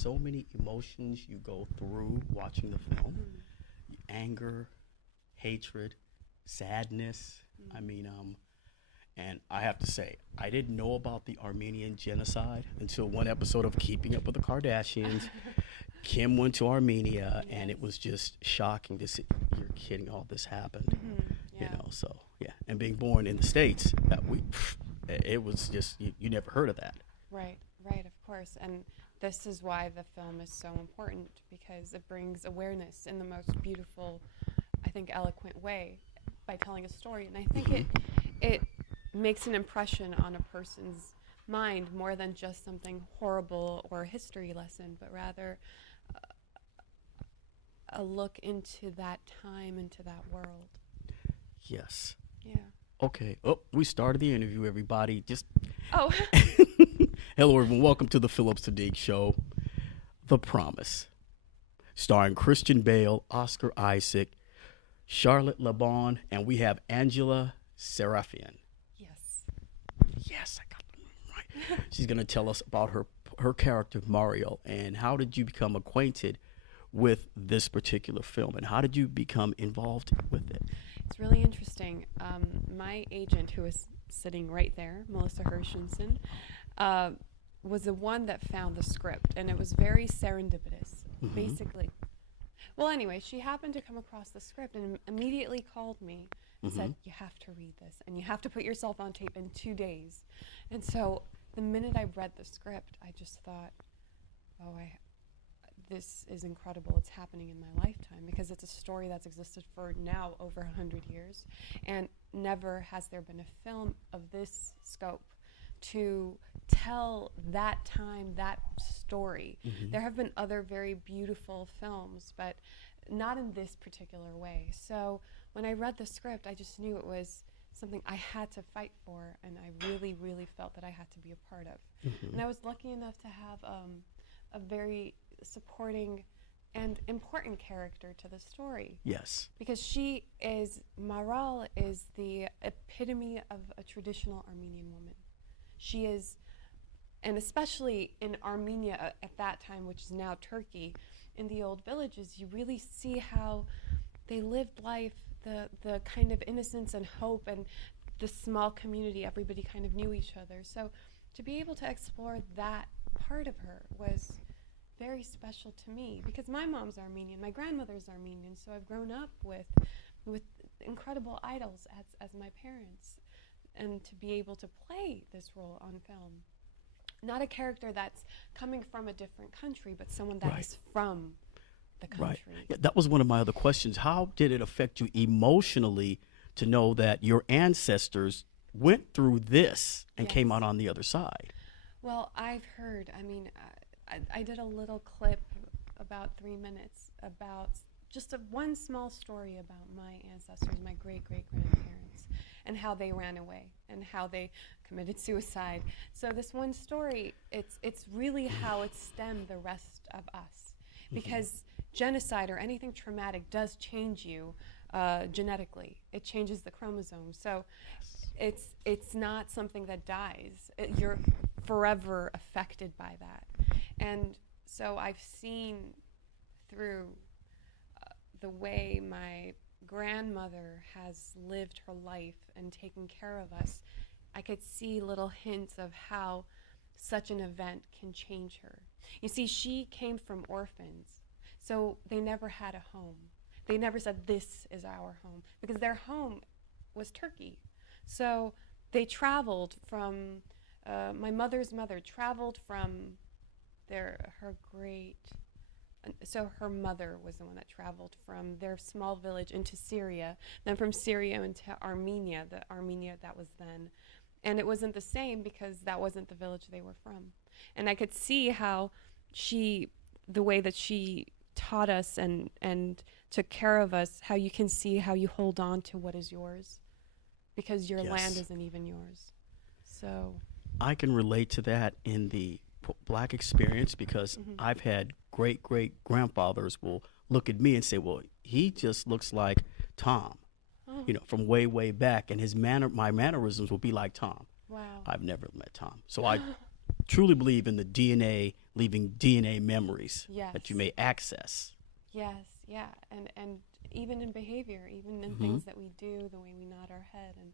so many emotions you go through watching the film. Anger, hatred, sadness. I mean, and I have to say, I didn't know about the Armenian genocide until one episode of Keeping Up with the Kardashians. Kim went to Armenia, and it was just shocking to see. You're kidding, all this happened. You know, so yeah. And being born in the States, it was just, you never heard of that. Right, of course. And this is why the film is so important, because it brings awareness in the most beautiful, I think, eloquent way by telling a story. And I think it makes an impression on a person's mind more than just something horrible or a history lesson, but rather a look into that time, into that world. Yes. Yeah. Okay. Oh, we started the interview, everybody. Just Oh. hello, everyone. Welcome to the Phillip SIddiq Show, The Promise, starring Christian Bale, Oscar Isaac, Charlotte LeBon, and we have Angela Sarafyan. Yes, I got them right. She's going to tell us about her character, Mario, and how did you become acquainted with this particular film, and how did you become involved with it? It's really interesting. My agent, who is sitting right there, Melissa Hershenson, was the one that found the script, and it was very serendipitous, basically. Well, anyway, she happened to come across the script and immediately called me and said, you have to read this, and you have to put yourself on tape in 2 days. And so the minute I read the script, I just thought, oh, this is incredible. It's happening in my lifetime, because it's a story that's existed for now over 100 years, and never has there been a film of this scope to tell that time, that story. There have been other very beautiful films, but not in this particular way. So when I read the script, I just knew it was something I had to fight for, and I really, really felt that I had to be a part of. And I was lucky enough to have a very supporting and important character to the story. Yes. Because Maral is the epitome of a traditional Armenian woman. She is, and especially in Armenia at that time, which is now Turkey, in the old villages, you really see how they lived life, the kind of innocence and hope, and the small community, everybody kind of knew each other. So to be able to explore that part of her was very special to me, because my mom's Armenian, my grandmother's Armenian, so I've grown up with incredible idols as my parents. And to be able to play this role on film, not a character that's coming from a different country, but someone that is from the country. Right. Yeah, that was one of my other questions. How did it affect you emotionally to know that your ancestors went through this and came out on the other side? Well, I've heard, I did a little clip about 3 minutes about just one small story about my ancestors, my great-great-grandparents, and how they ran away and how they committed suicide. So this one story, it's really how it stemmed the rest of us, because genocide or anything traumatic does change you genetically. It changes the chromosomes. So it's not something that dies. You're forever affected by that. And so I've seen through the way my grandmother has lived her life and taken care of us, I could see little hints of how such an event can change her. You see, she came from orphans, so they never had a home. They never said, this is our home, because their home was Turkey. So they traveled from, my mother's mother traveled from so her mother was the one that traveled from their small village into Syria, then from Syria into Armenia, the Armenia that was then. And it wasn't the same because that wasn't the village they were from. And I could see how the way that she taught us and took care of us, how you can see how you hold on to what is yours, because your land isn't even yours. So I can relate to that in the Black experience, because I've had great-great-grandfathers will look at me and say, well, he just looks like Tom, from way, way back, and my mannerisms will be like Tom. Wow. I've never met Tom. So I truly believe in the DNA, leaving DNA memories Yes. that you may access. Yes, yeah, and even in behavior, even in Mhm. things that we do, the way we nod our head, and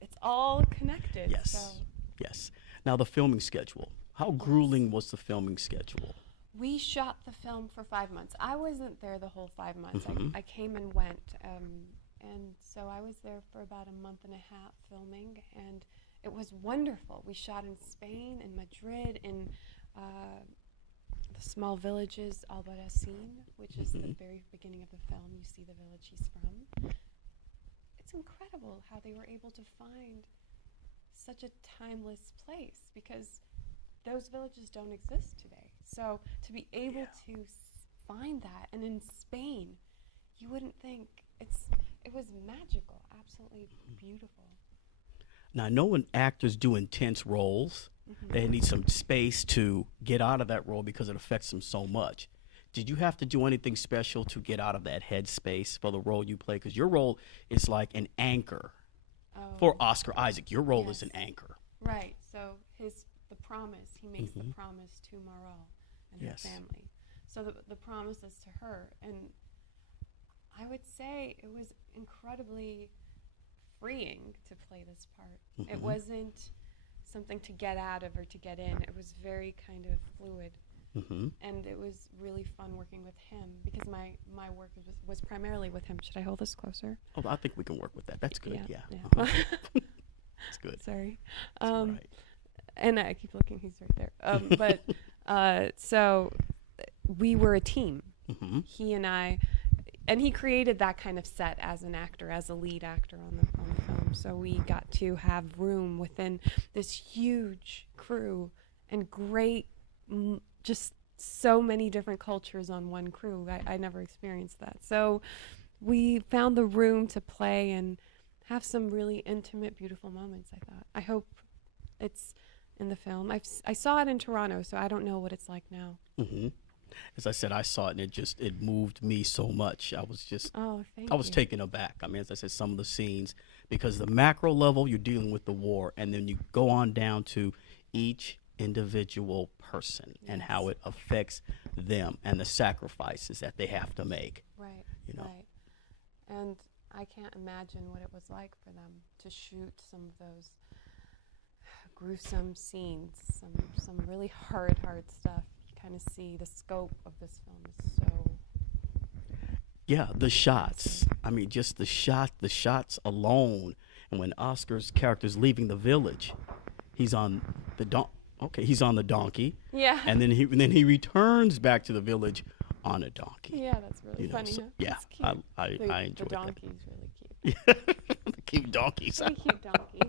it's all connected. Yes. So Yes. Now, the filming schedule. How grueling was the filming schedule? we shot the film for 5 months. I wasn't there the whole 5 months. Mhm. I came and went, and so I was there for about a month and a half filming, and it was wonderful. We shot in Spain, in Madrid, in the small villages, Albarracin, which is the Mhm. very beginning of the film. You see the village he's from. It's incredible how they were able to find such a timeless place, because those villages don't exist today. So to be able Yeah. to find that, and in Spain, you wouldn't think it was magical, absolutely beautiful. Now, I know when actors do intense roles, they need some space to get out of that role because it affects them so much. Did you have to do anything special to get out of that headspace for the role you play? Because your role is like an anchor for Oh, Oscar Isaac. Your role is yes. an anchor. right. So the promise, he makes the promise to Marol and Yes. her family. So the promise is to her, and I would say it was incredibly freeing to play this part. It wasn't something to get out of or to get in. It was very kind of fluid, Hmm. and it was really fun working with him, because my work was primarily with him. Should I hold this closer? Oh, I think we can work with that. That's good. Yeah. Yeah. That's good. Sorry. That's all right. And I keep looking, he's right there. So we were a team. Hmm. He and I, and he created that kind of set as an actor, as a lead actor on the film. So we got to have room within this huge crew, and great, just so many different cultures on one crew. I never experienced that. So we found the room to play and have some really intimate, beautiful moments, I thought. I hope it's in the film. I saw it in Toronto, so I don't know what it's like now. Hmm. As I said, I saw it and it moved me so much. I was Thank you. taken aback. I mean, as I said, some of the scenes, because the macro level, you're dealing with the war, and then you go on down to each individual person and how it affects them and the sacrifices that they have to make. Right, you know. right. And I can't imagine what it was like for them to shoot some of those gruesome scenes, some really hard stuff. You kind of see the scope of this film is so... Yeah, the shots. I mean, just the shots alone. And when Oscar's character's leaving the village, he's on the he's on the donkey. Yeah. And then he returns back to the village on a donkey. Yeah, that's really funny. So, huh? yeah, It's cute. I enjoyed the donkey's really cute. that. The cute donkeys. Pretty cute donkey.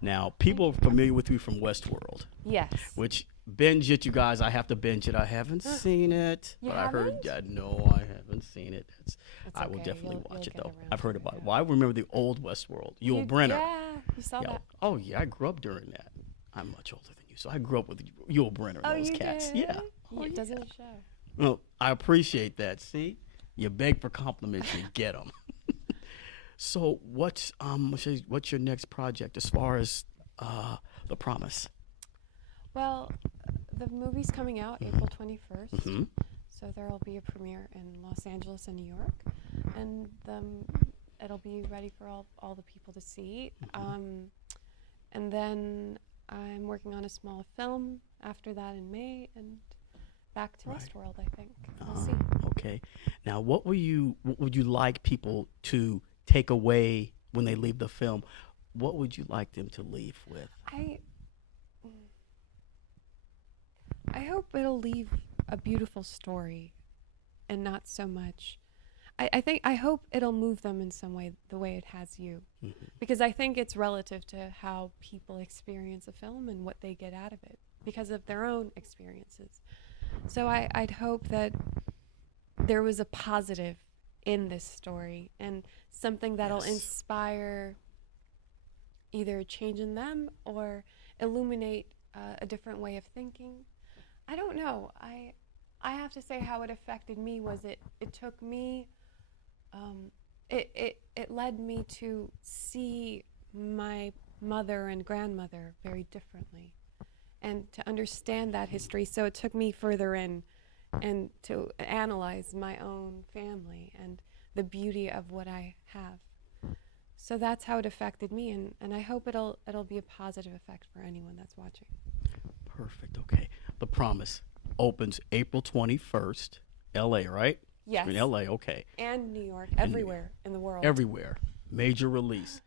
Now, people are familiar with you from Westworld, Yes. which binge it, you guys. I have to binge it. I haven't seen it, You but I heard. haven't? No, I haven't seen it. It's I will okay. definitely You'll watch it get though. around I've heard to it, about it. yeah. Well, I remember the old Westworld. Yul Brynner. Yeah, you saw Yeah. that. Oh yeah, I grew up during that. I'm much older than you, so I grew up with Yul Brynner and Oh, those you cats. did? Yeah. Oh, It yeah. doesn't show. Well, I appreciate that. See, you beg for compliments, you get them. So, what's your next project as far as The Promise? Well, the movie's coming out April 21st, Mhm. so there will be a premiere in Los Angeles and New York, and it'll be ready for all the people to see. And then I'm working on a small film after that in May, and back to Right. Westworld, I think. We'll see. Okay. Now, what would you like people to take away when they leave the film? What would you like them to leave with? I hope it'll leave a beautiful story, and not so much. I hope it'll move them in some way, the way it has you, because I think it's relative to how people experience a film and what they get out of it because of their own experiences. So I'd hope that there was a positive in this story and something that'll Yes. inspire either a change in them or illuminate a different way of thinking. I don't know. I have to say how it affected me was it took me, it led me to see my mother and grandmother very differently. and to understand that history. So it took me further in and to analyze my own family and the beauty of what I have. So that's how it affected me, and I hope it'll be a positive effect for anyone that's watching. Perfect. Okay. The Promise opens April 21st, LA, right? Yes. In LA, okay. And New York, everywhere in the world. Everywhere. Major release.